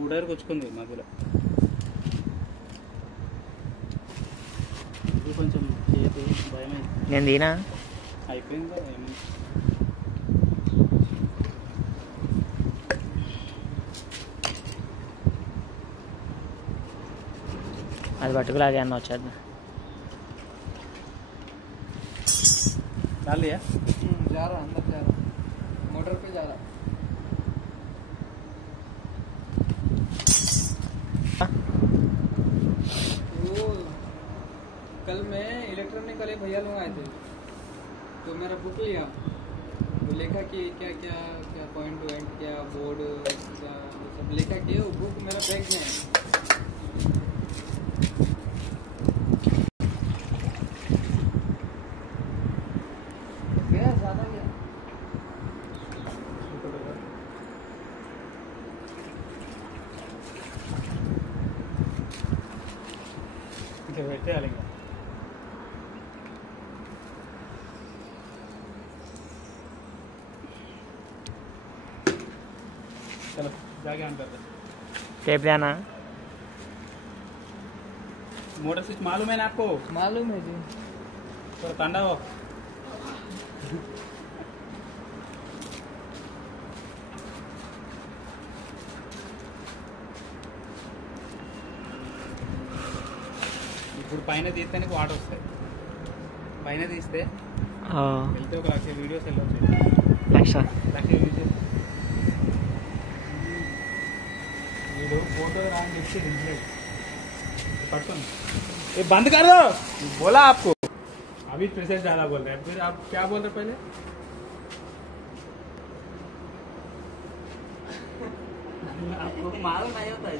కూడర్ కొచ్చుకుంది మధ్యలో ఇది కొంచెం చేతి భయం నేను దీనా అయిపోయిందా ఏమి అది పట్టుకులాగే అన్న వచ్చేద్దాం डाल दिया जा रहा अंदर जा रहा मोटर पे जा रहा वो कल मैं इलेक्ट्रॉनिक वाले भैया लोग आए थे तो मेरा बुक लिया वो लिखा कि क्या क्या क्या पॉइंट वॉइंट क्या बोर्ड क्या सब लिखा कि वो बुक मेरा बैग में है बैठे आलेंगे चलो जाके ऑन करते टेप देना मोटर स्विच मालूम है ना आपको मालूम है जी थोड़ा ठंडा हो ఇప్పుడు పైన తీస్తే నీకు వాటర్ వస్తాయి పైన తీస్తే వెళ్తే ఒక 1,00,000 వీడియోస్ వెళ్ళొచ్చు లక్ష वीडियो फोटो रांग लिख के पटन ये बंद कर दो बोला आपको अभी प्रेशर ज्यादा बोल रहे हैं फिर आप क्या बोल रहे पहले आपको मालूम नहीं होता है